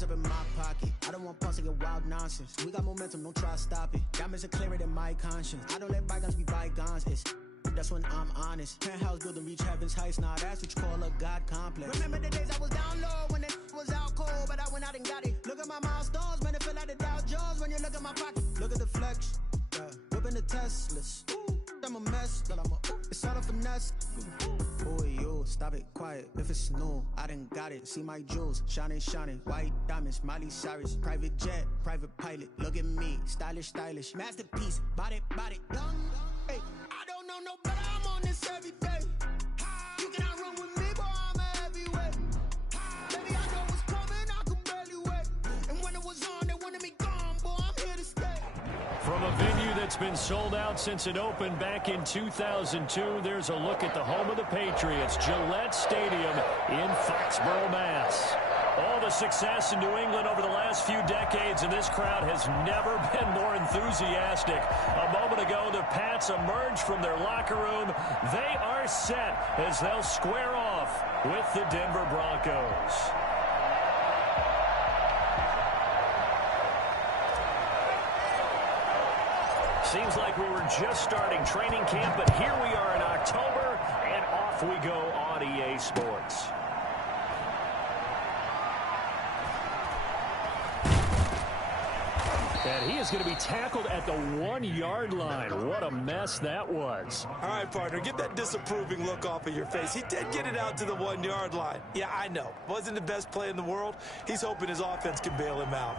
bands up in my pocket. I don't want pulse to get wild nonsense. We got momentum, don't try to stop it. Diamonds are clearer than my conscience. I don't let bygones be bygones. That's when I'm honest. Penthouse building, reach heaven's heights. Nah, that's what you call a God complex. Remember the days I was down low when it was out cold, but I went out and got it. Look at my milestones, man, it feel like the Dow Jones when you look at my pocket. Look at the flex, whipping the Teslas. I'm a mess, but it's all a finesse. Boy, yo, stop it, quiet. If it's new, I done got it. See my jewels, shining, white diamonds, Miley Cyrus, private jet, private pilot. Look at me, stylish, masterpiece, body, young. Hey, I don't know no better. I'm on this every day. You cannot run with me, boy. I'm a heavyweight. Baby, I know what's coming. I could barely wait. And when it was on, they wanted me gone, boy. I'm here to stay. From a venue that's been sold out since it opened back in 2002, there's a look at the home of the Patriots, Gillette Stadium in Foxborough, Mass. All the success in New England over the last few decades, and this crowd has never been more enthusiastic. A moment ago, the Pats emerged from their locker room. They are set as they'll square off with the Denver Broncos. Seems like we were just starting training camp, but here we are in October, and off we go on EA Sports. And he is going to be tackled at the 1-yard line. What a mess that was. All right, partner, get that disapproving look off of your face. He did get it out to the 1-yard line. Yeah, I know. Wasn't the best play in the world. He's hoping his offense can bail him out.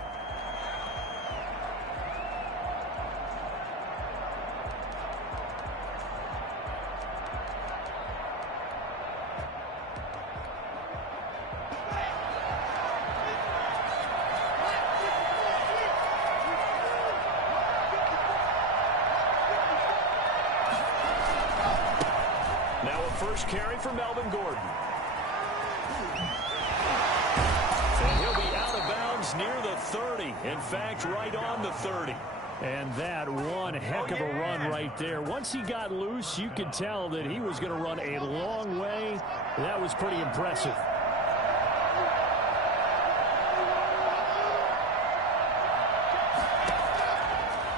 First carry for Melvin Gordon. And he'll be out of bounds near the 30. In fact, right on the 30. And that one heck of a run right there. Once he got loose, you could tell that he was going to run a long way. That was pretty impressive.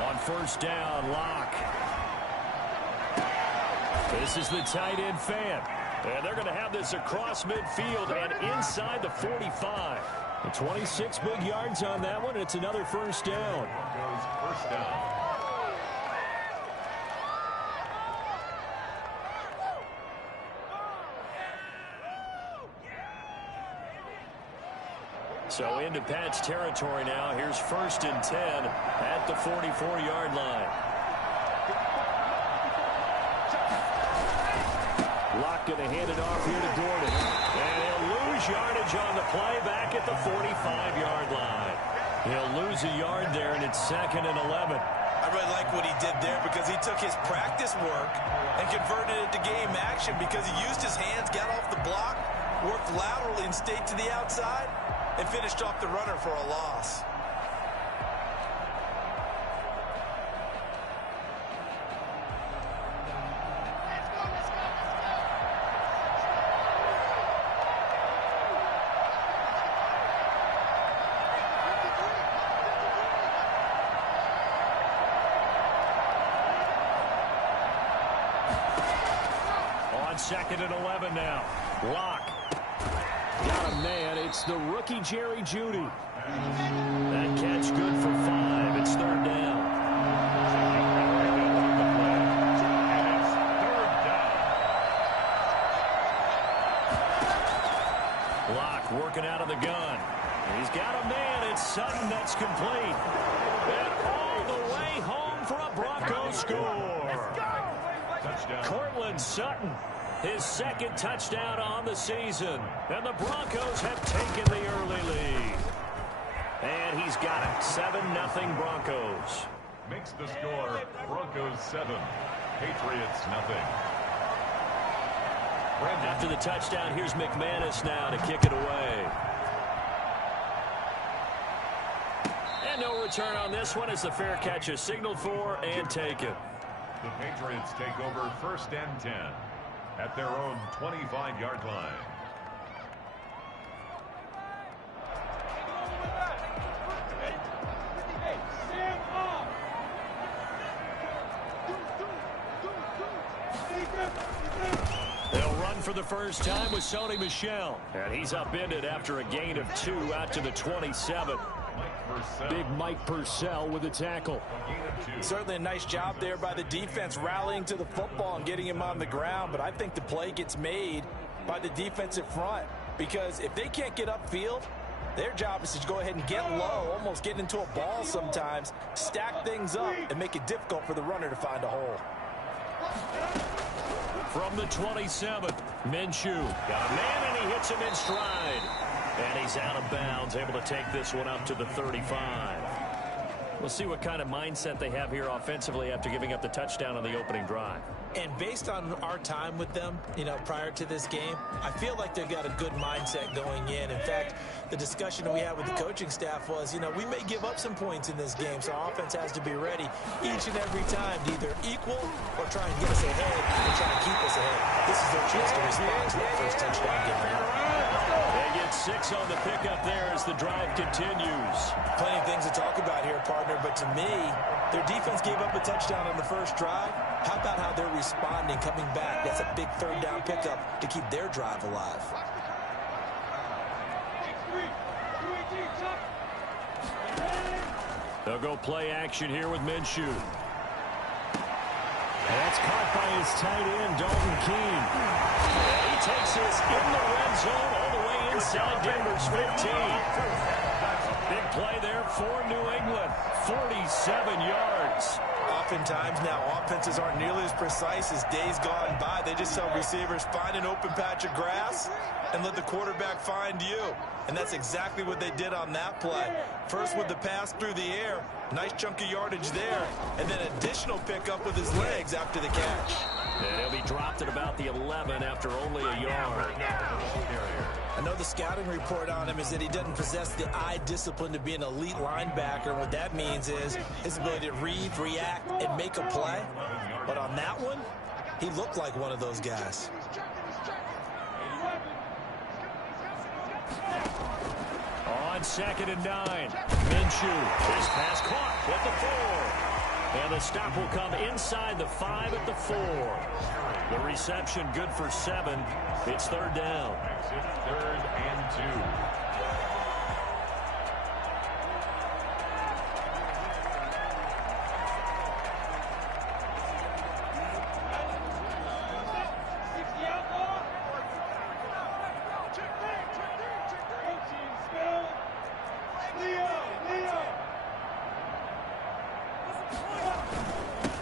On first down, Locke. This is the tight end fan. And they're going to have this across midfield and inside the 45. 26 big yards on that one. It's another first down. First down. So into Pat's territory now. Here's 1st and 10 at the 44-yard line. Locke going to hand it off here to Gordon. And he'll lose yardage on the play back at the 45-yard line. He'll lose a yard there, and it's 2nd and 11. I really like what he did there because he took his practice work and converted it to game action because he used his hands, got off the block, worked laterally and stayed to the outside, and finished off the runner for a loss. On 2nd and 11 now. Locke. Got a man. It's the rookie Jerry Jeudy. That catch good for 5. It's 3rd down. Locke working out of the gun. He's got a man. It's Sutton. That's complete. And all the way home for a Broncos score. Cortland Sutton, his 2nd touchdown on the season. And the Broncos have taken the early lead. And he's got it. 7-0 Broncos. Makes the score Broncos 7, Patriots 0. After the touchdown, here's McManus now to kick it away. And no return on this one as the fair catch is signaled for and taken. The Patriots take over 1st and 10 at their own 25-yard line. for the first time with Sony Michel. And he's upended after a gain of 2 out to the 27. Big Mike Purcell with a tackle. Certainly a nice job there by the defense rallying to the football and getting him on the ground. But I think the play gets made by the defensive front. Because if they can't get upfield, their job is to go ahead and get low, almost get into a ball sometimes, stack things up, and make it difficult for the runner to find a hole. From the 27, Minshew. Got a man, and he hits him in stride. And he's out of bounds, able to take this one up to the 35. We'll see what kind of mindset they have here offensively after giving up the touchdown on the opening drive. And based on our time with them, prior to this game, I feel like they've got a good mindset going in. In fact, the discussion we had with the coaching staff was, we may give up some points in this game, so our offense has to be ready each and every time to either equal or try and get us ahead and try and keep us ahead. This is their chance to respond to that first touchdown given up. They get 6 on the pickup there as the drive continues. Plenty of things to talk about here, partner, but to me, their defense gave up a touchdown on the first drive. How about how they're responding, coming back? That's a big third down pickup to keep their drive alive. They'll go play action here with Minshew. That's caught by his tight end, Dalton Keene. He takes this in the red zone all the way inside Denver's 15. Big play there for New England. 47 yards. Oftentimes now, offenses aren't nearly as precise as days gone by. They just tell receivers, find an open patch of grass and let the quarterback find you. And that's exactly what they did on that play. First with the pass through the air, nice chunk of yardage there, and then additional pickup with his legs after the catch. And he'll be dropped at about the 11 after only a yard. I know the scouting report on him is that he doesn't possess the eye discipline to be an elite linebacker. And what that means is his ability to read, react, and make a play. But on that one, he looked like one of those guys. On 2nd and 9, Minshew. His pass caught at the 4. And the stop will come inside the 5 at the 4. The reception good for 7. It's 3rd down. 3rd and 2.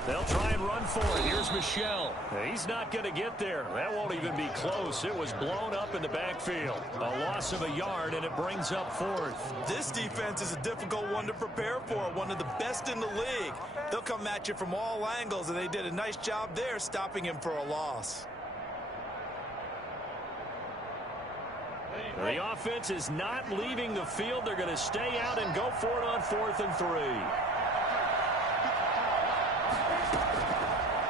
They'll try and run for it. Here's Michel. He's not going to get there. That won't even be close. It was blown up in the backfield. A loss of a yard, and it brings up 4th. This defense is a difficult one to prepare for, one of the best in the league. They'll come at you from all angles, and they did a nice job there stopping him for a loss. The offense is not leaving the field. They're going to stay out and go for it on 4th and 3.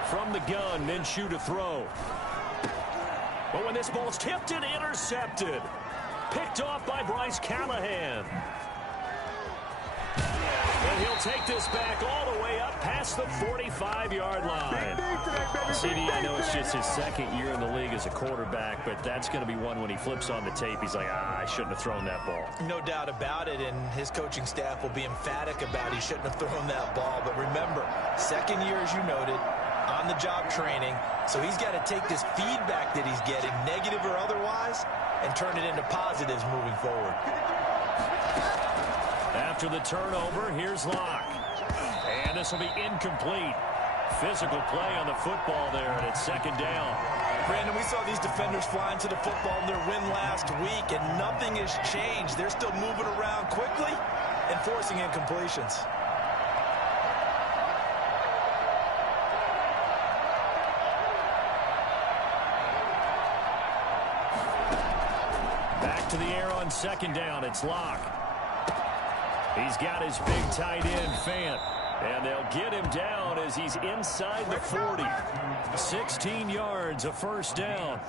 From the gun, Minshew to throw. But when this ball's tipped and intercepted. Picked off by Bryce Callahan. And he'll take this back all the way up past the 45-yard line. CD, I know it's just his 2nd year in the league as a quarterback, but that's going to be one when he flips on the tape. He's like, I shouldn't have thrown that ball. No doubt about it, and his coaching staff will be emphatic about he shouldn't have thrown that ball. But remember, 2nd year, as you noted, on-the-job training, so he's got to take this feedback that he's getting, negative or otherwise, and turn it into positives moving forward. After the turnover, here's Locke. And this will be incomplete. Physical play on the football there, and it's 2nd down. Brandon, we saw these defenders flying to the football in their win last week, and nothing has changed. They're still moving around quickly and forcing incompletions. Back to the air on 2nd down. It's Locke. He's got his big tight end, Fant. And they'll get him down as he's inside the 40. 16 yards, a 1st down.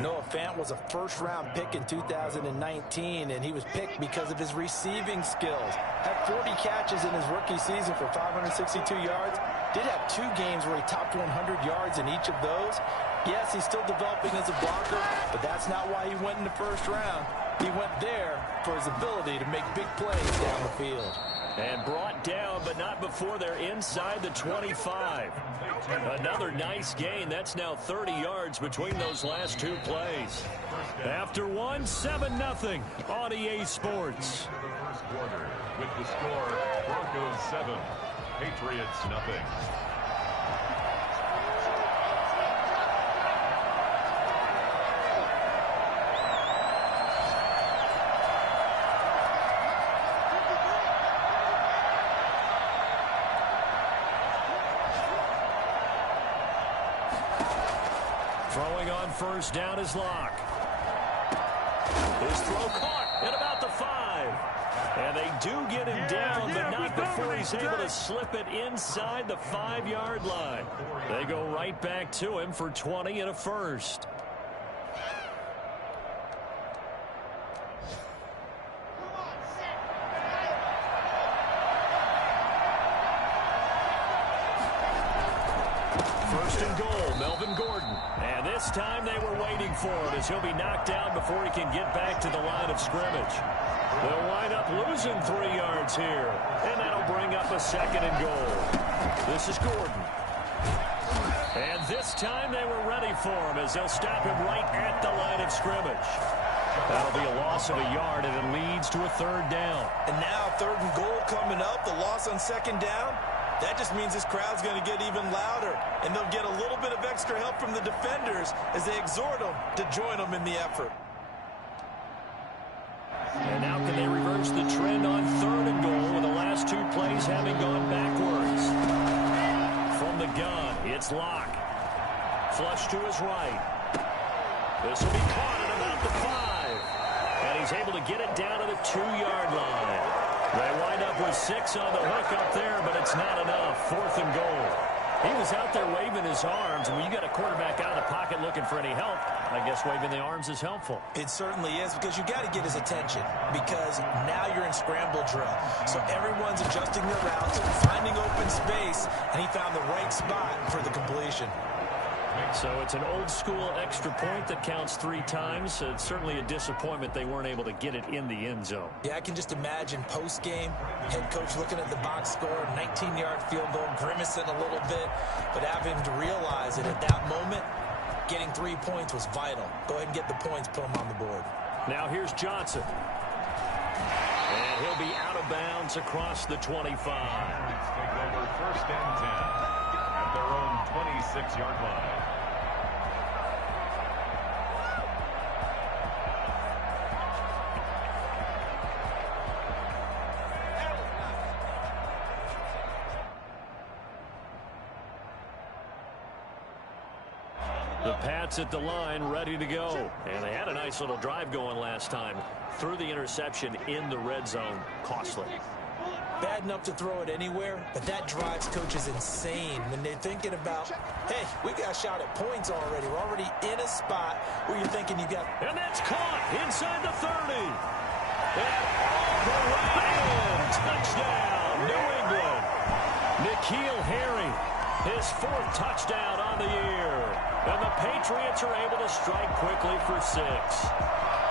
Noah Fant was a first-round pick in 2019, and he was picked because of his receiving skills. Had 40 catches in his rookie season for 562 yards. Did have 2 games where he topped 100 yards in each of those. Yes, he's still developing as a blocker, but that's not why he went in the first round. He went there for his ability to make big plays down the field. And brought down, but not before they're inside the 25. Another nice gain. That's now 30 yards between those last two plays. After one, 7-0 on EA Sports. First quarter with the score, Broncos 7, Patriots nothing. Throwing on first down is Locke. His throw caught at about the 5. And they do get him down, but not before he's able to slip it inside the 5-yard line. They go right back to him for 20 and a first. First and goal, Melvin Gordon. And this time they were waiting for him as he'll be knocked down before he can get back to the line of scrimmage. They'll wind up losing 3 yards here. And that'll bring up a second and goal. This is Gordon. And this time they were ready for him as they'll stop him right at the line of scrimmage. That'll be a loss of a yard, and it leads to a third down. And now third and goal coming up, the loss on second down. That just means this crowd's going to get even louder, and they'll get a little bit of extra help from the defenders as they exhort them to join them in the effort. And now can they reverse the trend on third and goal with the last two plays having gone backwards? From the gun, it's Locke. Flush to his right. This will be caught at about the 5. And he's able to get it down to the 2-yard line. They wind up with 6 on the hook up there, but it's not enough. Fourth and goal. He was out there waving his arms, and when you got a quarterback out of the pocket looking for any help, I guess waving the arms is helpful. It certainly is, because you got to get his attention, because now you're in scramble drill. So everyone's adjusting their routes, finding open space, and he found the right spot for the completion. So it's an old-school extra point that counts 3 times. It's certainly a disappointment they weren't able to get it in the end zone. Yeah, I can just imagine post-game, head coach looking at the box score, 19-yard field goal, grimacing a little bit, but having to realize that at that moment, getting 3 points was vital. Go ahead and get the points, put them on the board. Now here's Johnson. And he'll be out of bounds across the 25. Take over first and 10 at their own 26-yard line. The Pats at the line, ready to go. And they had a nice little drive going last time. Threw the interception in the red zone. Costly. Bad enough to throw it anywhere, but that drives coaches insane when they're thinking about, hey, we got shot at points already. We're already in a spot where you're thinking you got... And that's caught inside the 30. And all the way in. Touchdown, New England. N'Keal Harry, his 4th touchdown on the year. And the Patriots are able to strike quickly for 6.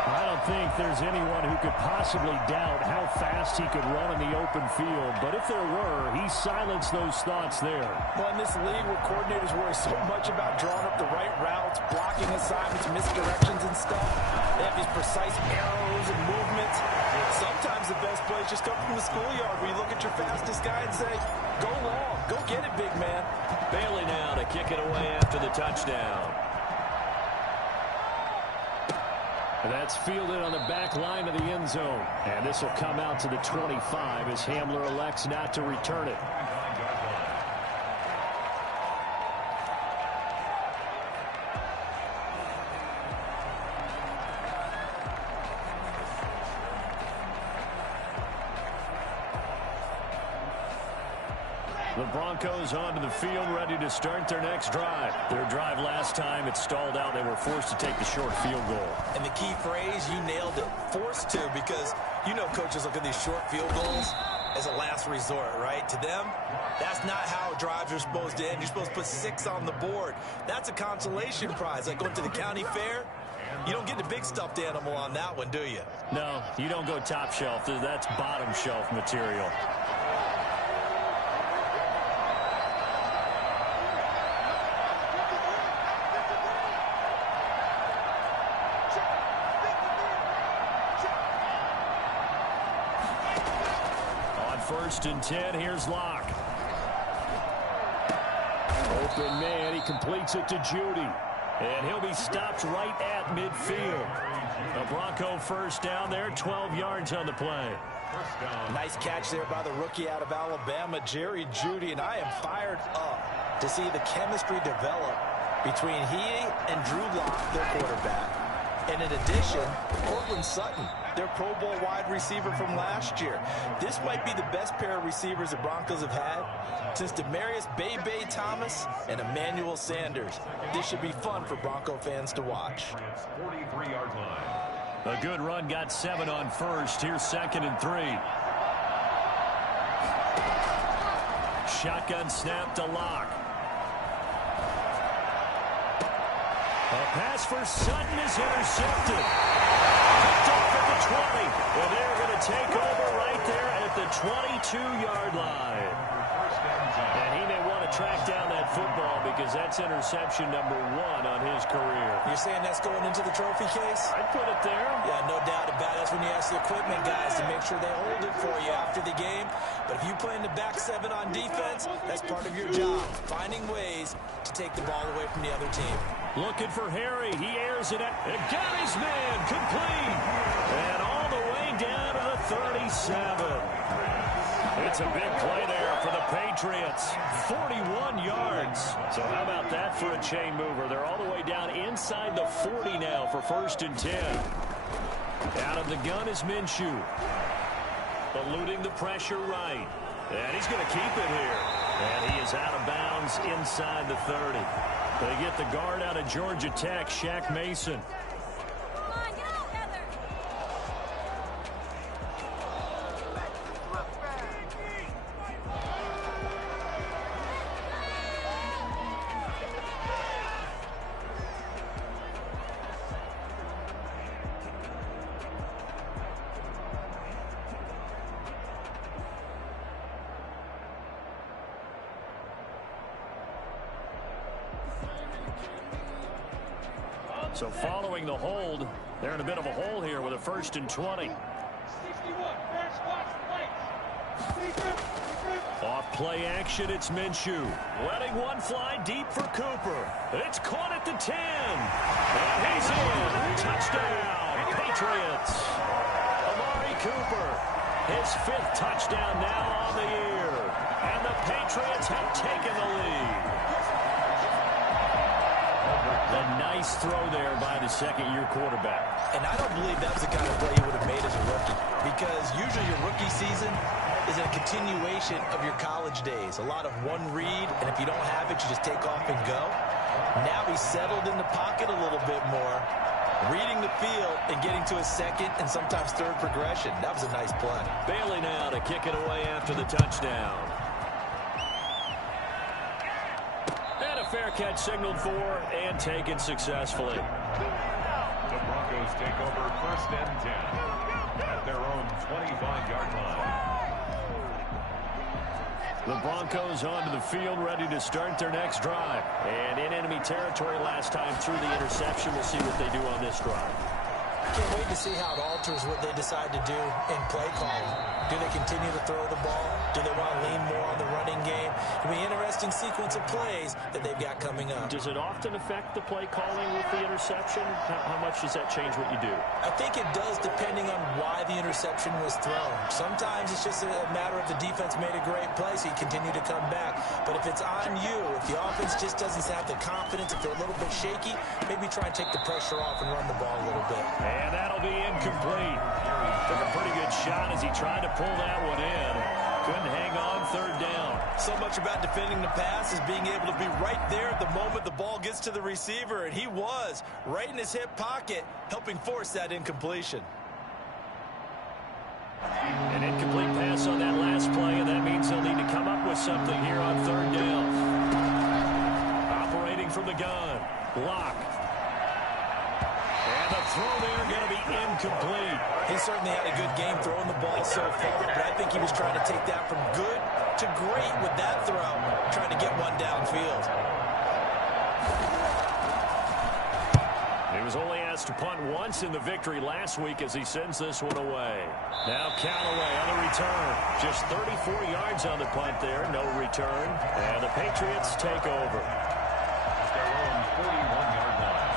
I don't think there's anyone who could possibly doubt how fast he could run in the open field. But if there were, he silenced those thoughts there. Well, in this league where coordinators worry so much about drawing up the right routes, blocking assignments, misdirections and stuff, they have these precise arrows and movements. Sometimes the best plays just come from the schoolyard where you look at your fastest guy and say, go long, go get it, big man. Bailey now to kick it away after the touchdown. That's fielded on the back line of the end zone. And this will come out to the 25 as Hamler elects not to return it. The Broncos onto the field, ready to start their next drive. Their drive last time, it stalled out. They were forced to take the short field goal. And the key phrase, you nailed it, forced to, because you know coaches look at these short field goals. as a last resort, right? To them, that's not how drives are supposed to end. You're supposed to put 6 on the board. That's a consolation prize. Like going to the county fair, you don't get the big stuffed animal on that one, do you? No, you don't go top shelf. That's bottom shelf material. On 1st and 10, here's Locke. Open man, he completes it to Judy. And he'll be stopped right at midfield. The Bronco first down there, 12 yards on the play. Nice catch there by the rookie out of Alabama, Jerry Jeudy, and I am fired up to see the chemistry develop between he and Drew Lock, their quarterback. And in addition, Cortland Sutton, their Pro Bowl wide receiver from last year. This might be the best pair of receivers the Broncos have had since Demaryius Bebe Thomas and Emmanuel Sanders. This should be fun for Bronco fans to watch. 43-yard line. A good run, got 7 on 1st. Here's 2nd and 3. Shotgun snap to Locke. A pass for Sutton is intercepted. Picked off at the 20. And they're going to take over right there at the 22-yard line. And he may want to track down that football because that's interception number 1 on his career. You're saying that's going into the trophy case? I'd put it there. Yeah, no doubt about it. That's when you ask the equipment guys to make sure they hold it for you after the game. But if you play in the back 7 on defense, that's part of your job, finding ways to take the ball away from the other team. Looking for Harry. He airs it out. And got his man complete. And all the way down to the 37. It's a big play there for the Patriots. 41 yards. So how about that for a chain mover? They're all the way down inside the 40 now for 1st and 10. Out of the gun is Minshew. Eluding the pressure right. And he's going to keep it here. And he is out of bounds inside the 30. They get the guard out of Georgia Tech, Shaq Mason. So following the hold, they're in a bit of a hole here with a 1st and 20. Off play action, it's Minshew. Letting one fly deep for Cooper. It's caught at the 10. And he's in. Touchdown, Patriots. Amari Cooper, his 5th touchdown now on the year. And the Patriots have taken the lead. A nice throw there by the 2nd-year quarterback. And I don't believe that was the kind of play he would have made as a rookie, because usually your rookie season is a continuation of your college days. A lot of one read, and if you don't have it, you just take off and go. Now he's settled in the pocket a little bit more, reading the field and getting to a 2nd and sometimes 3rd progression. That was a nice play. Bailey now to kick it away after the touchdown. Fair catch signaled for and taken successfully. The Broncos take over 1st and 10 at their own 25-yard line. The Broncos onto the field, ready to start their next drive. And in enemy territory last time through the interception. We'll see what they do on this drive. Can't wait to see how it alters what they decide to do in play calling. Do they continue to throw the ball? Do they want to lean more on the running game? It'll be an interesting sequence of plays that they've got coming up. Does it often affect the play calling with the interception? How much does that change what you do? I think it does, depending on why the interception was thrown. Sometimes it's just a matter of the defense made a great play, so you continue to come back. But if it's on you, if the offense just doesn't have the confidence, if they're a little bit shaky, maybe try and take the pressure off and run the ball a little bit. And that'll be incomplete. Took a pretty good shot as he tried to pull that one in. Couldn't hang on, 3rd down. So much about defending the pass is being able to be right there at the moment the ball gets to the receiver, and he was right in his hip pocket, helping force that incompletion. An incomplete pass on that last something here on third down. Operating from the gun. Block. And the throw there going to be incomplete. He certainly had a good game throwing the ball so far, but I think he was trying to take that from good to great with that throw, trying to get one downfield. He was only asked to punt once in the victory last week as he sends this one away. Now Callaway on the return. Just 34 yards on the punt there, no return. And the Patriots take over. Their own 41-yard line.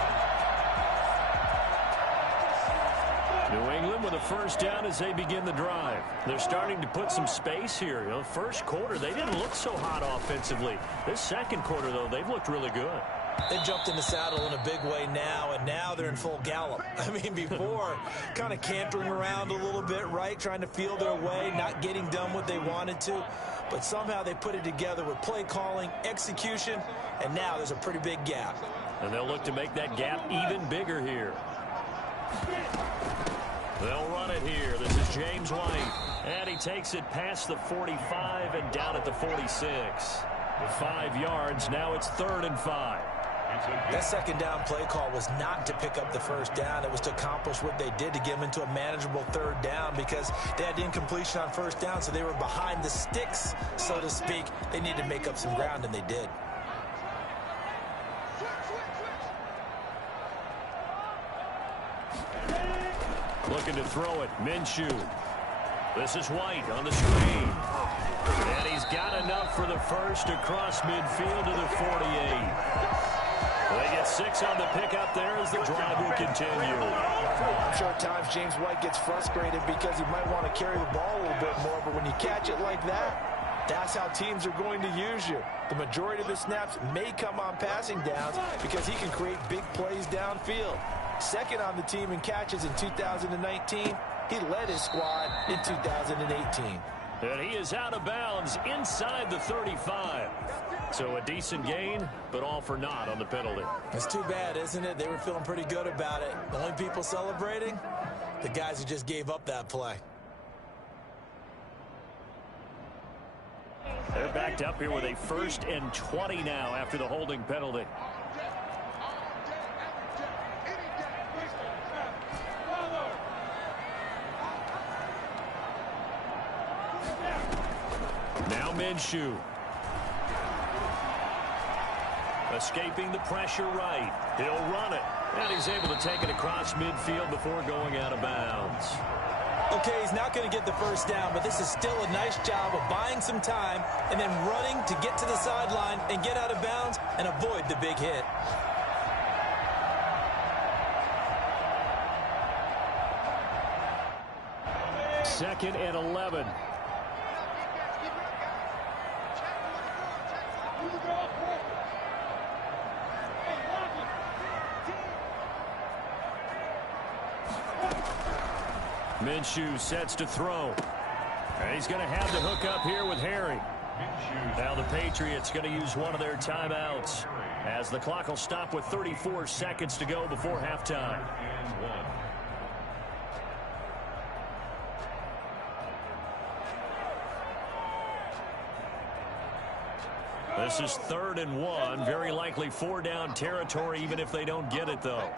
New England with a first down as they begin the drive. They're starting to put some space here. You know, first quarter, they didn't look so hot offensively. This second quarter, though, they've looked really good. They jumped in the saddle in a big way now, and now they're in full gallop. I mean, before, kind of cantering around a little bit, right, trying to feel their way, not getting done what they wanted to. But somehow they put it together with play calling, execution, and now there's a pretty big gap. And they'll look to make that gap even bigger here. They'll run it here. This is James White. And he takes it past the 45 and down at the 46. 5 yards. Now it's 3rd and 5. That second down play call was not to pick up the first down. It was to accomplish what they did to get them into a manageable 3rd down because they had incompletion on first down, so they were behind the sticks, so to speak. They needed to make up some ground, and they did. Looking to throw it. Minshew. This is White on the screen. And he's got enough for the first across midfield to the 48. They get 6 on the pickup there as the drive will continue. I'm sure at times James White gets frustrated because he might want to carry the ball a little bit more, but when you catch it like that, that's how teams are going to use you. The majority of the snaps may come on passing downs because he can create big plays downfield. Second on the team in catches in 2019. He led his squad in 2018. And he is out of bounds inside the 35. So a decent gain, but all for naught on the penalty. It's too bad, isn't it? They were feeling pretty good about it. The only people celebrating, the guys who just gave up that play. They're backed up here with a 1st and 20 now after the holding penalty. Now Minshew. Escaping the pressure right. He'll run it. And he's able to take it across midfield before going out of bounds. Okay, he's not going to get the first down, but this is still a nice job of buying some time and then running to get to the sideline and get out of bounds and avoid the big hit. Second and 11. Minshew sets to throw. And he's going to have the hook up here with Harry. Now the Patriots going to use one of their timeouts as the clock will stop with 34 seconds to go before halftime. This is 3rd and 1. Very likely 4-down territory even if they don't get it, though.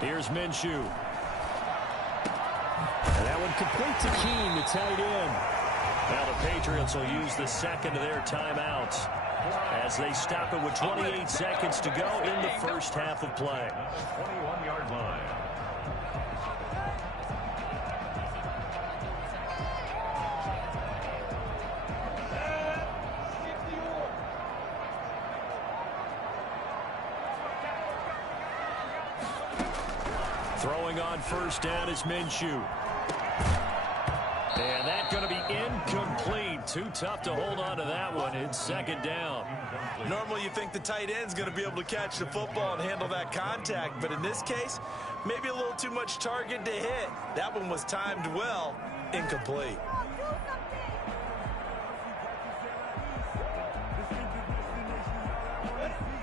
Here's Minshew. And that one complete to Keene, the tight end. Now the Patriots will use the second of their timeouts as they stop it with 28 seconds to go in the first half of play. 21-yard line. Throwing on first down is Minshew. And that's going to be incomplete. Too tough to hold on to that one. It's 2nd down. Normally you think the tight end's going to be able to catch the football and handle that contact, but in this case, maybe a little too much target to hit. That one was timed well. Incomplete.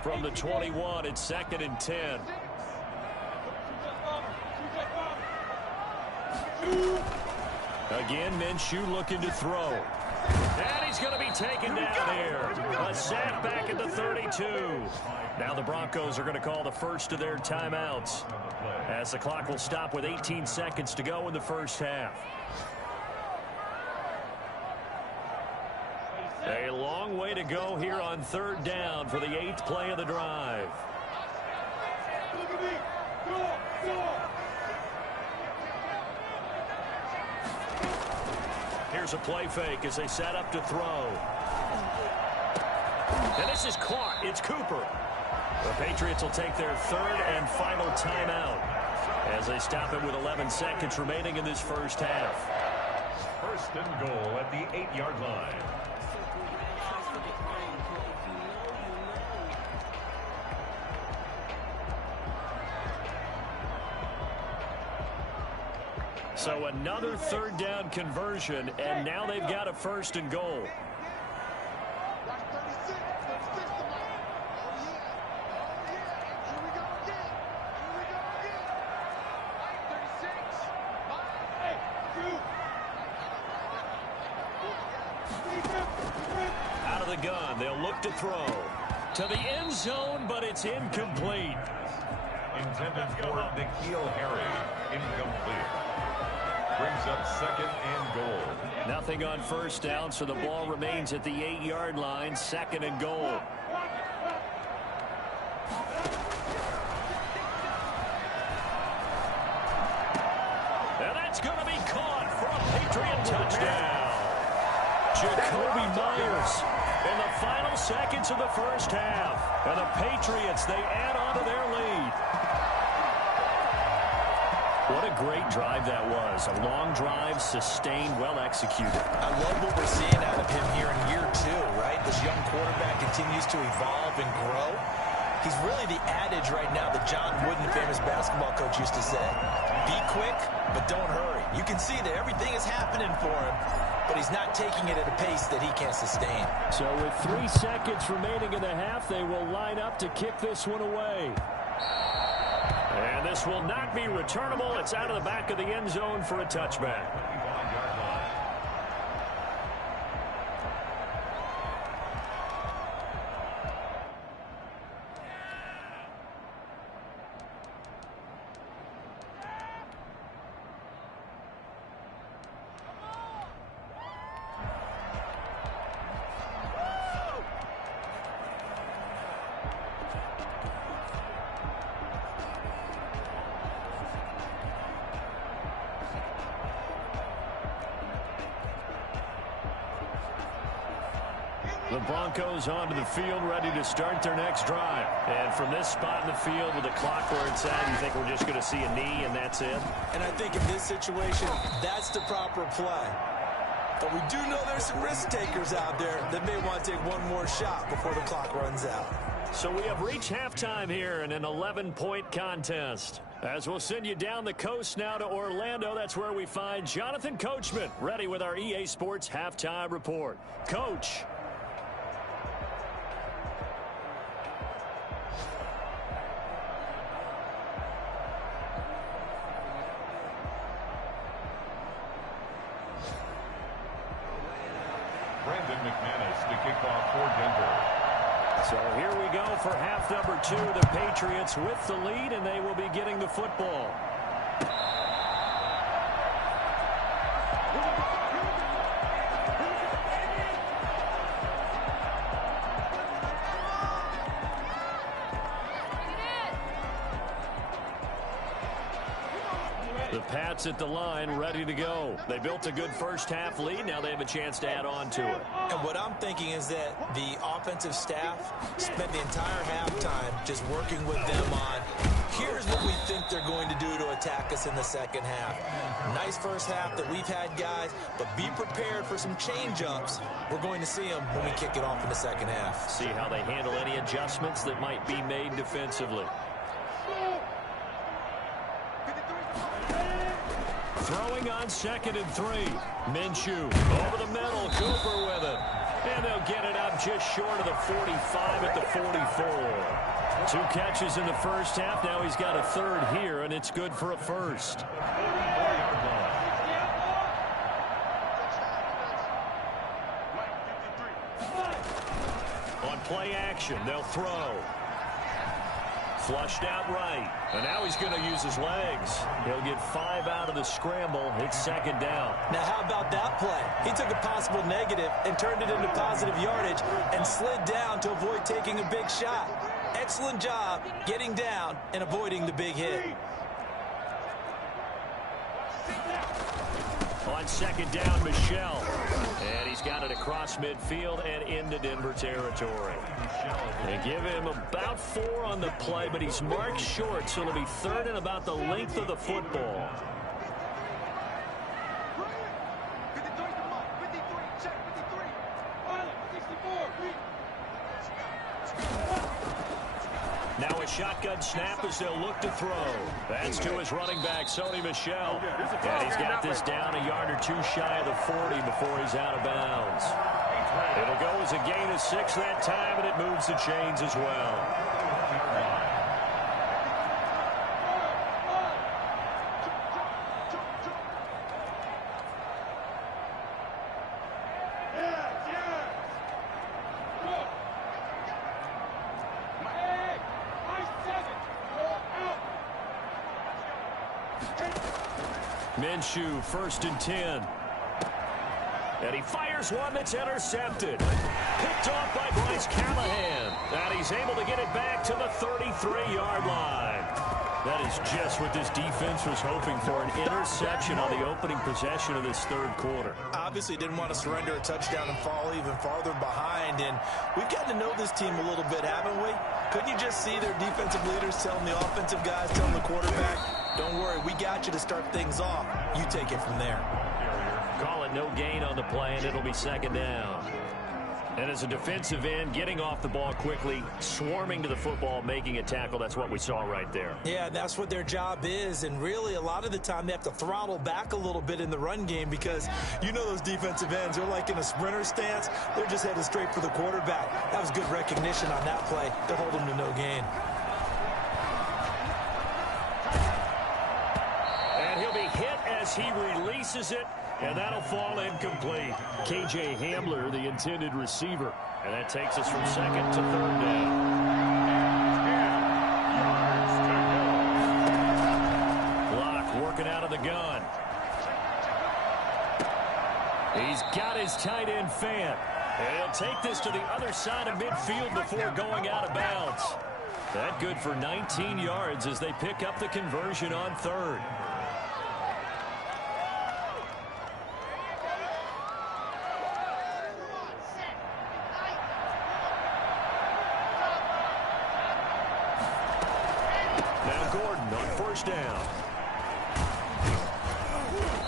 From the 21, it's 2nd and 10. Again, Minshew looking to throw. And he's going to be taken down here. A sack back at the 32. Now the Broncos are going to call the first of their timeouts, as the clock will stop with 18 seconds to go in the first half. A long way to go here on third down for the 8th play of the drive. Here's a play fake as they set up to throw. And this is caught. It's Cooper. The Patriots will take their third and final timeout as they stop it with 11 seconds remaining in this first half. First and goal at the 8-yard line. So another third down conversion, and now they've got a first and goal. Out of the gun, they'll look to throw to the end zone, but it's incomplete. Intended for N'Keal Harry, incomplete. Brings up second and goal. Nothing on first down, so the ball remains at the 8-yard line, second and goal. And that's going to be caught for a Patriot touchdown. Jacoby Myers in the final seconds of the first half. And the Patriots, they add on to their lead. What a great drive that was. A long drive, sustained, well executed. I love what we're seeing out of him here in year 2, right? This young quarterback continues to evolve and grow. He's really the adage right now that John Wooden, famous basketball coach, used to say. Be quick, but don't hurry. You can see that everything is happening for him, but he's not taking it at a pace that he can't sustain. So with 3 seconds remaining in the half, they will line up to kick this one away. And this will not be returnable. It's out of the back of the end zone for a touchback. The Broncos onto the field, ready to start their next drive. And from this spot in the field with the clock where it's at, you think we're just going to see a knee and that's it? And I think in this situation, that's the proper play. But we do know there's some risk takers out there that may want to take one more shot before the clock runs out. So we have reached halftime here in an 11-point contest. As we'll send you down the coast now to Orlando, that's where we find Jonathan Coachman, ready with our EA Sports Halftime Report. Coach. To kick off for Denver. So here we go for half number 2. The Patriots with the lead, and they will be getting the football. The Pats at the line, ready to go. They built a good first half lead. Now they have a chance to add on to it. And what I'm thinking is that the offensive staff spent the entire halftime just working with them on, here's what we think they're going to do to attack us in the second half. Nice first half that we've had, guys, but be prepared for some change-ups. We're going to see them when we kick it off in the second half. See how they handle any adjustments that might be made defensively. Throwing on 2nd and 3. Minshew over the middle. Cooper with it. And they'll get it up just short of the 45 at the 44. 2 catches in the first half. Now he's got a third here, and it's good for a first. play action. They'll throw. Flushed out right. And now he's going to use his legs. He'll get 5 out of the scramble. It's second down. Now, how about that play? He took a possible negative and turned it into positive yardage and slid down to avoid taking a big shot. Excellent job getting down and avoiding the big hit. On second down, Michel. And he's got it across midfield and into Denver territory. They give him about 4 on the play, but he's marked short, so it'll be third and about the length of the football. Now a shotgun snap as they'll look to throw. That's to his running back, Sony Michel. And he's got this down a yard or 2 shy of the 40 before he's out of bounds. It'll go as a gain of 6 that time, and it moves the chains as well. Minshew, 1st and 10. And he fires one that's intercepted. Picked off by Bryce Callahan. And he's able to get it back to the 33-yard line. That is just what this defense was hoping for, an interception on the opening possession of this third quarter. Obviously didn't want to surrender a touchdown and fall even farther behind. And we've gotten to know this team a little bit, haven't we? Couldn't you just see their defensive leaders telling the offensive guys, telling the quarterback, don't worry, we got you to start things off. You take it from there. Call it no gain on the play, and it'll be second down. And as a defensive end, getting off the ball quickly, swarming to the football, making a tackle, that's what we saw right there. Yeah, that's what their job is. And really, a lot of the time, they have to throttle back a little bit in the run game because you know those defensive ends, they're like in a sprinter stance. They're just headed straight for the quarterback. That was good recognition on that play to hold them to no gain. And he'll be hit as he releases it. And that'll fall incomplete. K.J. Hamler, the intended receiver. And that takes us from second to third down. Block working out of the gun. He's got his tight end Fant. And he'll take this to the other side of midfield before going out of bounds. That good for 19 yards as they pick up the conversion on third. Down.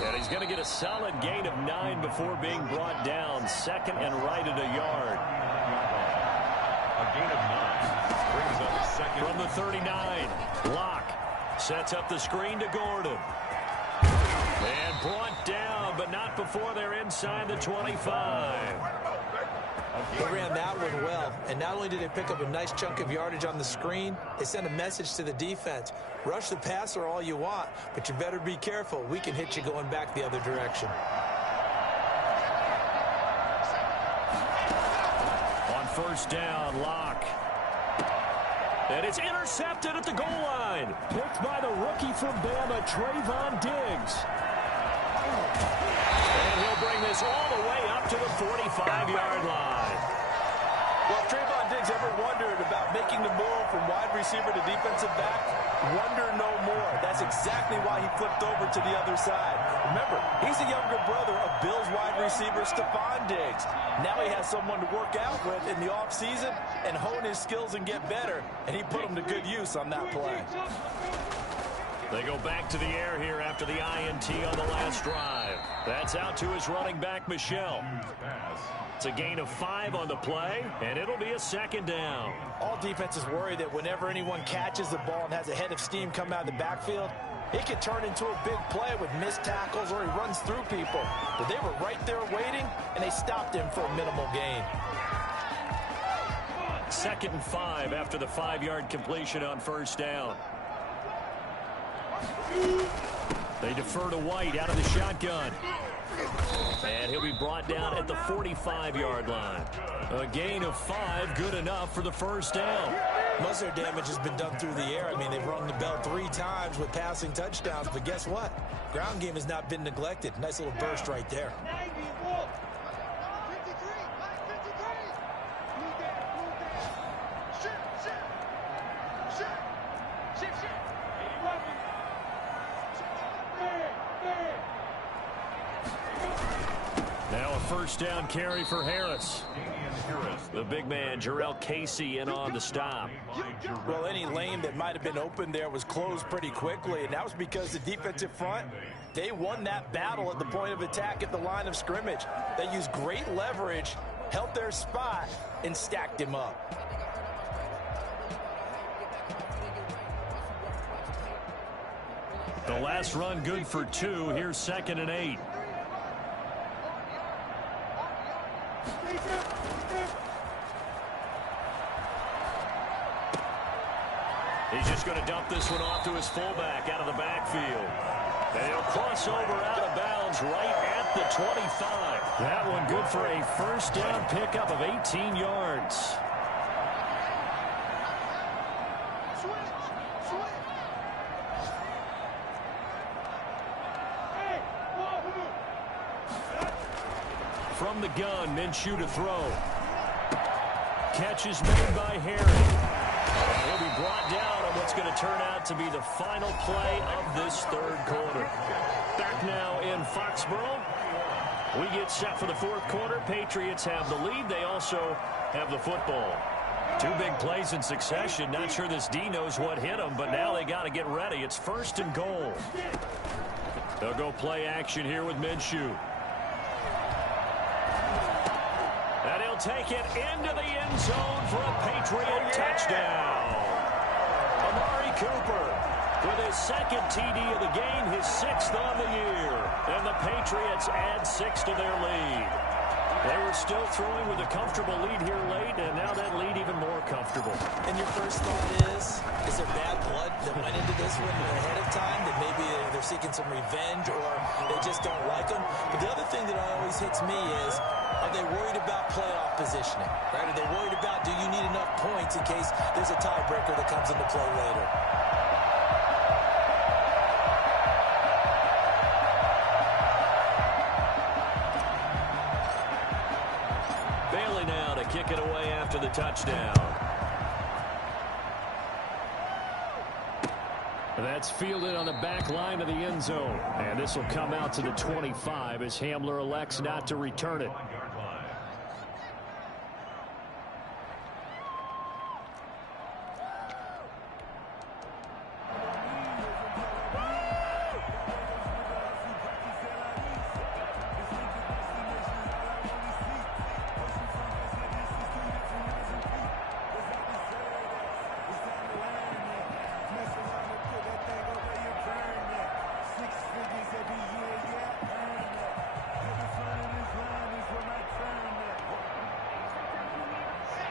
And he's going to get a solid gain of 9 before being brought down. Second and right at a yard. A gain of 9 brings up second. From the 39, Locke sets up the screen to Gordon. And brought down, but not before they're inside the 25. They ran that one well, and not only did they pick up a nice chunk of yardage on the screen, they sent a message to the defense. Rush the passer all you want, but you better be careful. We can hit you going back the other direction. On first down, Locke. And it's intercepted at the goal line. Picked by the rookie from Bama, Trayvon Diggs. And he'll bring this all the way up to the 45-yard line. Well, if Trayvon Diggs ever wondered about making the move from wide receiver to defensive back, wonder no more. That's exactly why he flipped over to the other side. Remember, he's a younger brother of Bills wide receiver Stephon Diggs. Now he has someone to work out with in the offseason and hone his skills and get better, and he put them to good use on that play. They go back to the air here after the INT on the last drive. That's out to his running back, Michel. It's a gain of 5 on the play, and it'll be a second down. All defenses worry that whenever anyone catches the ball and has a head of steam come out of the backfield, it could turn into a big play with missed tackles or he runs through people. But they were right there waiting, and they stopped him for a minimal gain. Second and 5 after the 5-yard completion on first down. They defer to White out of the shotgun. And he'll be brought down at the 45-yard line. A gain of 5, good enough for the first down. Most of their damage has been done through the air. I mean, they've rung the bell 3 times with passing touchdowns, but guess what? Ground game has not been neglected. Nice little burst right there. Now a first down carry for Harris. The big man, Jarrell Casey, in on the stop. Well, any lane that might have been open there was closed pretty quickly, and that was because the defensive front, they won that battle at the point of attack at the line of scrimmage. They used great leverage, held their spot, and stacked him up. The last run good for 2. Here's 2nd and 8. He's just going to dump this one off to his fullback out of the backfield. And he'll cross over out of bounds right at the 25. That one good for a first down pickup of 18 yards. From the gun, Minshew to throw. Catch is made by Harry. And he'll be brought down on what's going to turn out to be the final play of this 3rd quarter. Back now in Foxborough. We get set for the 4th quarter. Patriots have the lead. They also have the football. 2 big plays in succession. Not sure this D knows what hit them, but now they got to get ready. It's 1st and goal. They'll go play action here with Minshew. And he'll take it into the end zone for a Patriot touchdown. Amari Cooper with his 2nd TD of the game, his 6th on the year. And the Patriots add 6 to their lead. They were still throwing with a comfortable lead here late, and now that lead even more comfortable. And your first thought is there bad blood that went into this one ahead of time, that maybe they're seeking some revenge or they just don't like them? But the other thing that always hits me is, are they worried about playoff positioning? Right? Are they worried about, do you need enough points in case there's a tiebreaker that comes into play later? Bailey now to kick it away after the touchdown. That's fielded on the back line of the end zone. And this will come out to the 25 as Hamler elects not to return it.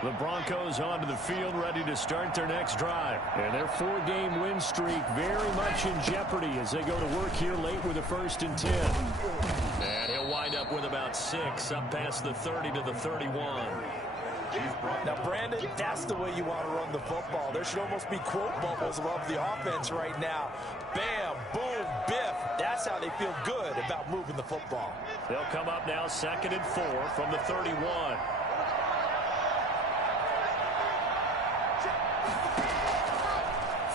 The Broncos onto the field, ready to start their next drive. And their 4-game win streak very much in jeopardy as they go to work here late with a 1st and 10. And he'll wind up with about 6 up past the 30 to the 31. Now, Brandon, that's the way you want to run the football. There should almost be quote bubbles above the offense right now. Bam, boom, biff. That's how they feel good about moving the football. They'll come up now 2nd and 4 from the 31.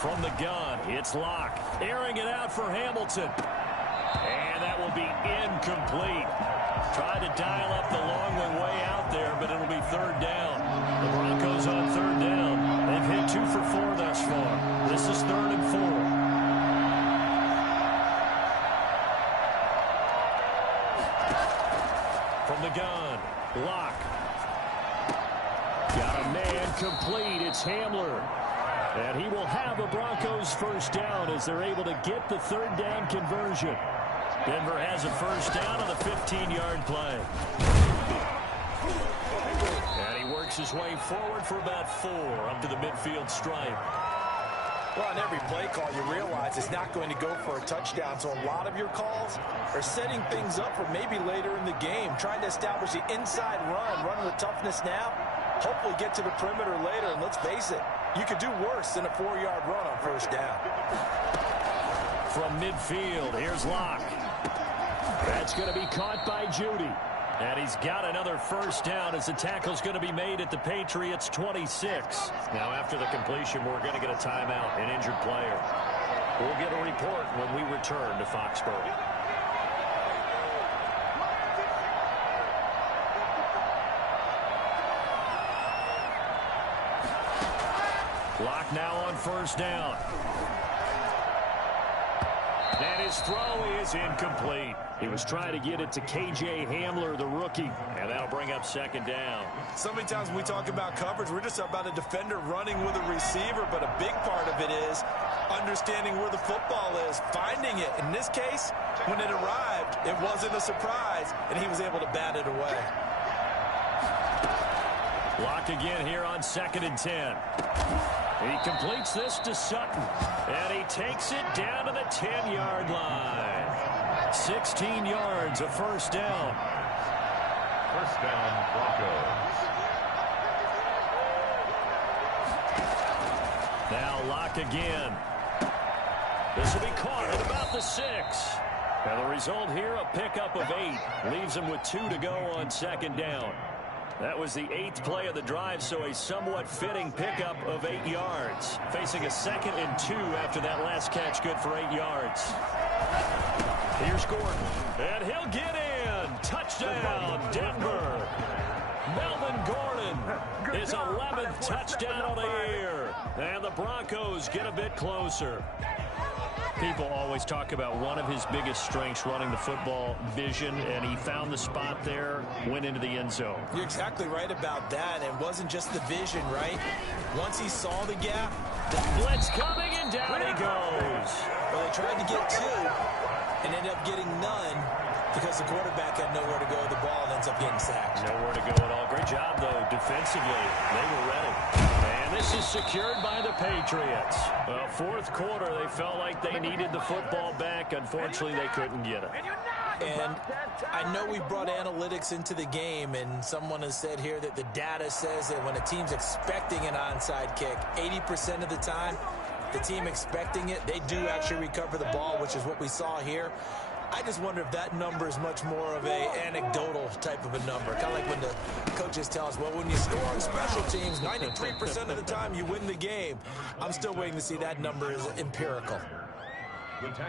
From the gun, it's Locke. Airing it out for Hamilton. And that will be incomplete. Tried to dial up the long one way out there, but it'll be 3rd down. The Broncos on 3rd down. They've hit 2 for 4 thus far. This is 3rd and 4. From the gun, Locke. Got a man complete. It's Hamler. And he will have a Broncos first down as they're able to get the 3rd down conversion. Denver has a first down on the 15-yard play. And he works his way forward for about 4 up to the midfield stripe. Well, on every play call, you realize it's not going to go for a touchdown, so a lot of your calls are setting things up for maybe later in the game, trying to establish the inside run with toughness now, hopefully get to the perimeter later, and let's face it, you could do worse than a 4-yard run on first down. From midfield, here's Locke. That's going to be caught by Judy. And he's got another first down as the tackle's going to be made at the Patriots' 26. Now, after the completion, we're going to get a timeout, an injured player. We'll get a report when we return to Foxborough. Locke now on first down. And his throw is incomplete. He was trying to get it to K.J. Hamler, the rookie, and that'll bring up second down. So many times when we talk about coverage, we're just about a defender running with a receiver, but a big part of it is understanding where the football is, finding it. In this case, when it arrived, it wasn't a surprise, and he was able to bat it away. Locke again here on 2nd and 10. He completes this to Sutton, and he takes it down to the 10-yard line. 16 yards, a first down. First down, Broncos. Now Locke again. This will be caught at about the 6. Now the result here, a pickup of 8. Leaves him with 2 to go on 2nd down. That was the 8th play of the drive, so a somewhat fitting pickup of 8 yards. Facing a 2nd and 2 after that last catch, good for 8 yards. Here's Gordon, and he'll get in. Touchdown, Denver. Melvin Gordon, his 11th touchdown of the year. And the Broncos get a bit closer. People always talk about one of his biggest strengths running the football, vision, and he found the spot there, went into the end zone. You're exactly right about that. It wasn't just the vision, right? Once he saw the gap, blitz coming, and down he goes. Well, they tried to get 2 and ended up getting none because the quarterback had nowhere to go with the ball and ends up getting sacked. Nowhere to go at all. Great job, though, defensively. They were ready. And this is secured by the Patriots. Well, 4th quarter, they felt like they needed the football back. Unfortunately, they couldn't get it. And I know we brought analytics into the game, and someone has said here that the data says that when a team's expecting an onside kick, 80% of the time, the team expecting it, they do actually recover the ball, which is what we saw here. I just wonder if that number is much more of a anecdotal type of a number. Kind of like when the coaches tell us, well, when you score on special teams, 93% of the time you win the game. I'm still waiting to see that number is empirical.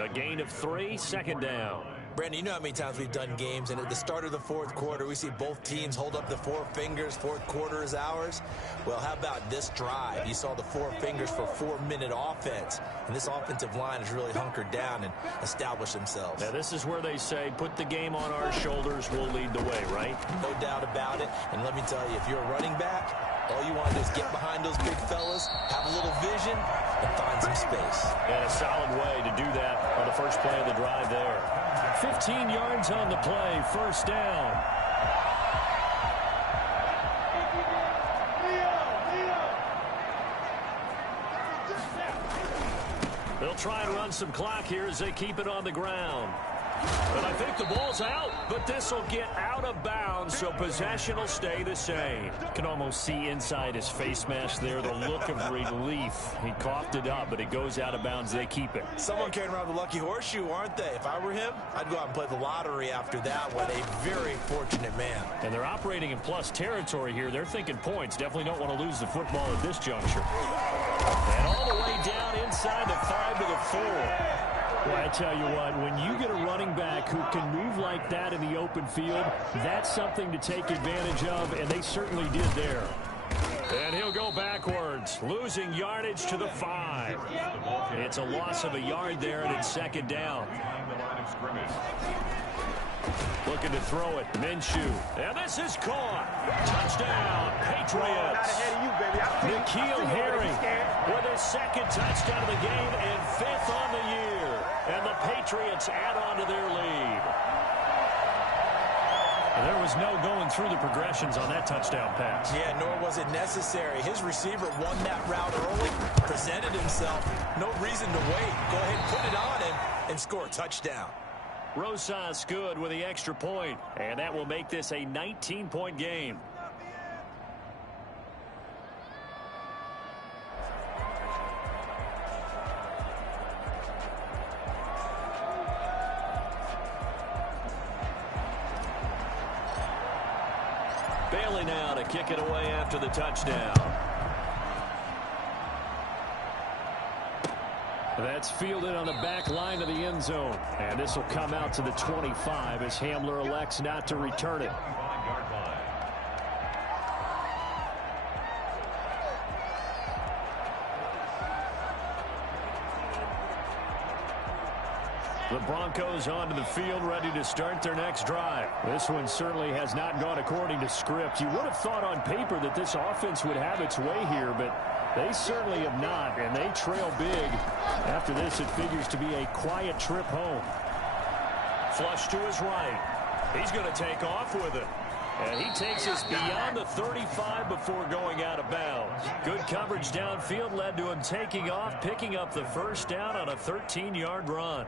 A gain of 3, 2nd down. Brandon, you know how many times we've done games, and at the start of the 4th quarter, we see both teams hold up the 4 fingers, 4th quarter is ours. Well, how about this drive? You saw the 4 fingers for 4-minute offense, and this offensive line has really hunkered down and established themselves. Now, this is where they say, put the game on our shoulders, we'll lead the way, right? No doubt about it, and let me tell you, if you're a running back, all you want to do is get behind those big fellas, have a little vision, and find some space. And a solid way to do that on the first play of the drive there. 15 yards on the play, first down. They'll try and run some clock here as they keep it on the ground. But I think the ball's out, but this will get out of bounds, so possession will stay the same. You can almost see inside his face mask there the look of relief. He coughed it up, but it goes out of bounds. They keep it. Someone carrying around the lucky horseshoe, aren't they? If I were him, I'd go out and play the lottery after that one. A very fortunate man. And they're operating in plus territory here. They're thinking points. Definitely don't want to lose the football at this juncture. And all the way down inside the 5 to the 4. Well, I tell you what, when you get a running back who can move like that in the open field, that's something to take advantage of, and they certainly did there. And he'll go backwards, losing yardage to the 5. It's a loss of a yard there, and it's 2nd down. Looking to throw it, Minshew. And this is caught. Touchdown, Patriots. N'Keal Harry with his 2nd touchdown of the game and 5th on the year. And the Patriots add on to their lead. There was no going through the progressions on that touchdown pass. Yeah, nor was it necessary. His receiver won that route early, presented himself. No reason to wait. Go ahead and put it on him and score a touchdown. Rosas good with the extra point, and that will make this a 19-point game. Bailey now to kick it away after the touchdown. That's fielded on the back line of the end zone. And this will come out to the 25 as Hamler elects not to return it. The Broncos onto the field, ready to start their next drive. This one certainly has not gone according to script. You would have thought on paper that this offense would have its way here, but they certainly have not, and they trail big. After this, it figures to be a quiet trip home. Flush to his right. He's going to take off with it. And he takes us beyond the 35 before going out of bounds. Good coverage downfield led to him taking off, picking up the first down on a 13-yard run.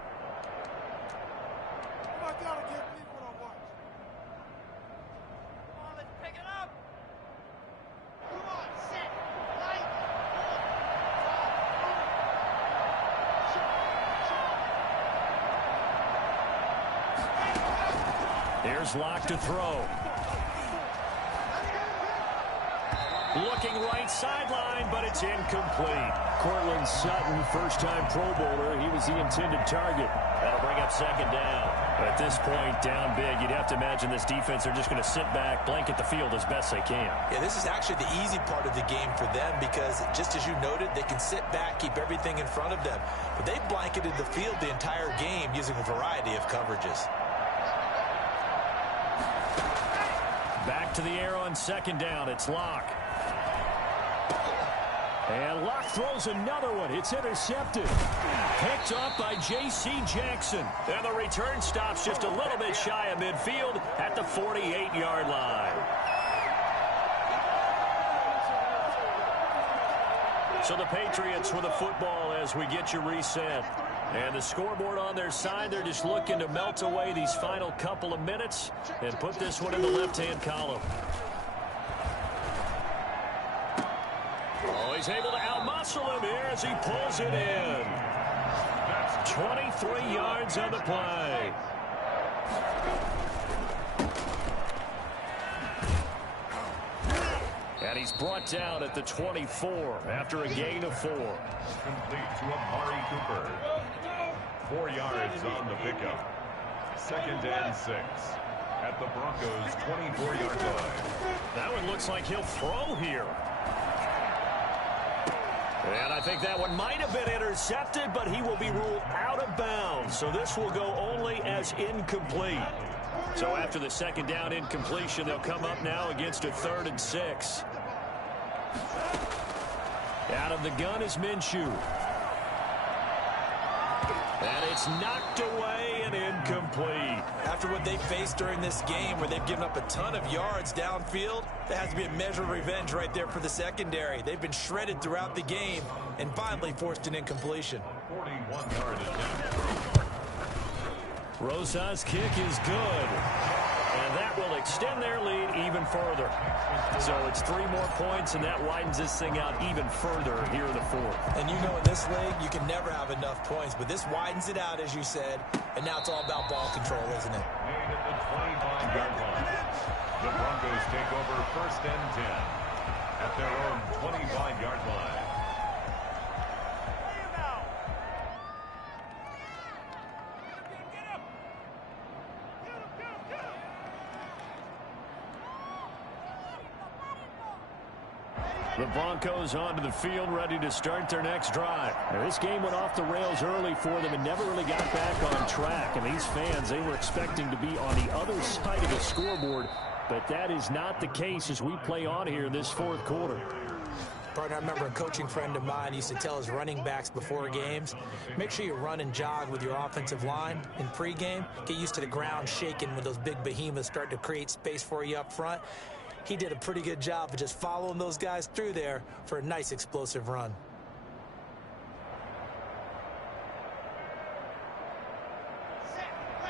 Here's Locke to throw. Looking right sideline, but it's incomplete. Cortland Sutton, first-time Pro Bowler. He was the intended target. That'll bring up second down. At this point, down big, you'd have to imagine this defense, they're just going to sit back, blanket the field as best they can. Yeah, this is actually the easy part of the game for them because, just as you noted, they can sit back, keep everything in front of them. But they've blanketed the field the entire game using a variety of coverages. Back to the air on second down. It's Locke. And Locke throws another one. It's intercepted. Picked up by J.C. Jackson. And the return stops just a little bit shy of midfield at the 48-yard line. So the Patriots with the football as we get you reset. And the scoreboard on their side, they're just looking to melt away these final couple of minutes and put this one in the left-hand column. Oh, he's able to outmuscle him here as he pulls it in. 23 yards on the play. And he's brought down at the 24 after a gain of 4. Complete to Amari Cooper. 4 yards on the pickup. 2nd and 6 at the Broncos' 24-yard line. That one looks like he'll throw here. And I think that one might have been intercepted, but he will be ruled out of bounds. So this will go only as incomplete. So after the second down incompletion, they'll come up now against a 3rd and 6. Out of the gun is Minshew. And it's knocked away and incomplete. After what they faced during this game where they've given up a ton of yards downfield, there has to be a measure of revenge right there for the secondary. They've been shredded throughout the game and finally forced an incompletion. 41-yard attempt. Rosas' kick is good. And that will extend their lead even further. So it's 3 more points, and that widens this thing out even further here in the 4th. And you know in this league, you can never have enough points, but this widens it out, as you said, and now it's all about ball control, isn't it? Made at the 25-yard line. The Broncos take over 1st and 10 at their own 25-yard line. The Broncos onto the field, ready to start their next drive. Now, this game went off the rails early for them and never really got back on track. And these fans, they were expecting to be on the other side of the scoreboard. But that is not the case as we play on here in this 4th quarter. Partner, I remember a coaching friend of mine used to tell his running backs before games, make sure you run and jog with your offensive line in pregame. Get used to the ground shaking when those big behemoths start to create space for you up front. He did a pretty good job of just following those guys through there for a nice explosive run.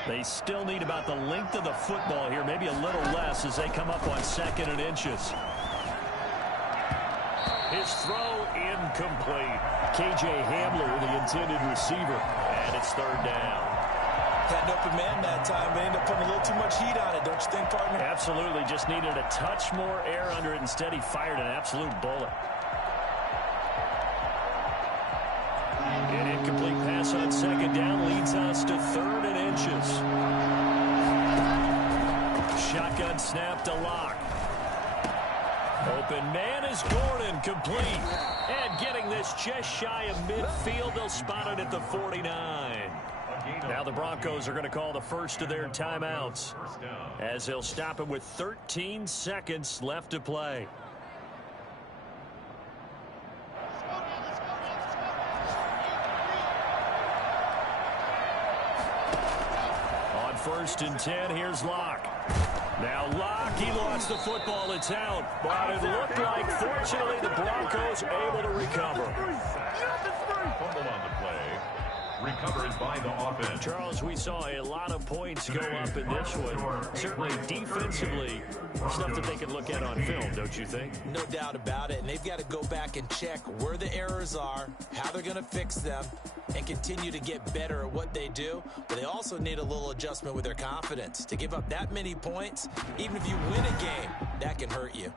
They still need about the length of the football here, maybe a little less as they come up on 2nd and inches. His throw incomplete. K.J. Hamler, the intended receiver, and it's 3rd down. Had an open man that time, but ended up putting a little too much heat on it, don't you think, partner? Absolutely, just needed a touch more air under it. Instead, he fired an absolute bullet. An incomplete pass on 2nd down leads us to 3rd and inches. Shotgun snap to Locke. Open man is Gordon, complete. And getting this just shy of midfield, they'll spot it at the 49. Now the Broncos are going to call the first of their timeouts as they'll stop it with 13 seconds left to play. On 1st and 10, here's Locke. Now Locke, he lost the football, it's out. But it looked like, fortunately, the Broncos able to recover. Fumble on the play. Recovered by the offense. Charles, we saw a lot of points go up in this one. Certainly defensively, stuff that they can look at on film, don't you think? No doubt about it, and they've got to go back and check where the errors are, how they're going to fix them, and continue to get better at what they do. But they also need a little adjustment with their confidence. To give up that many points, even if you win a game, that can hurt you.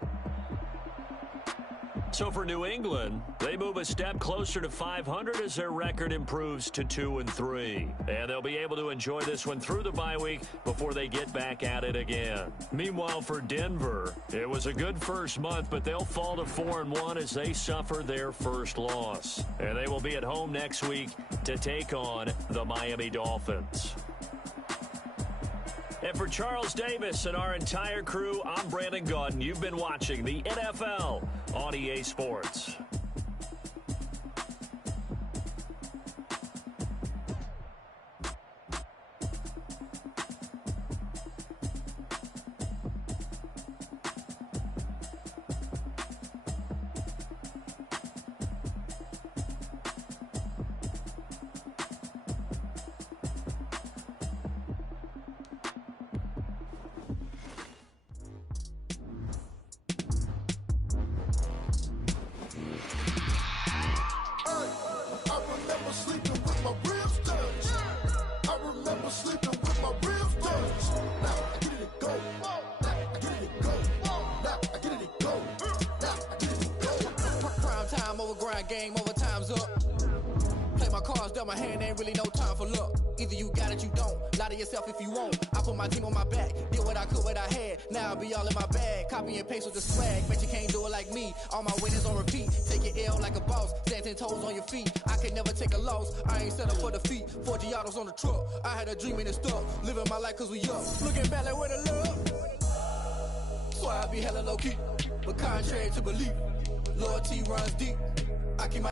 So for New England, they move a step closer to 500 as their record improves to 2-3. And they'll be able to enjoy this one through the bye week before they get back at it again. Meanwhile, for Denver, it was a good first month, but they'll fall to 4-1 as they suffer their first loss. And they will be at home next week to take on the Miami Dolphins. And for Charles Davis and our entire crew, I'm Brandon Gaudin. You've been watching the NFL on EA Sports. Game over, time's up. Play my cards dealt, my hand ain't really no time for luck. Either you got it, you don't. Lie to yourself if you won't. I put my team on my back, did what I could, what I had. Now I'll be all in my bag. Copy and paste with the swag. Bet you can't do it like me. All my winnings on repeat. Take your L like a boss. Stand 10 toes on your feet. I can never take a loss. I ain't set up for defeat. 4 Giottos on the truck. I had a dream and it stuck. Living my life cause we up. Looking back like where the love. So I be hella low key. But contrary to belief, loyalty runs deep. I keep my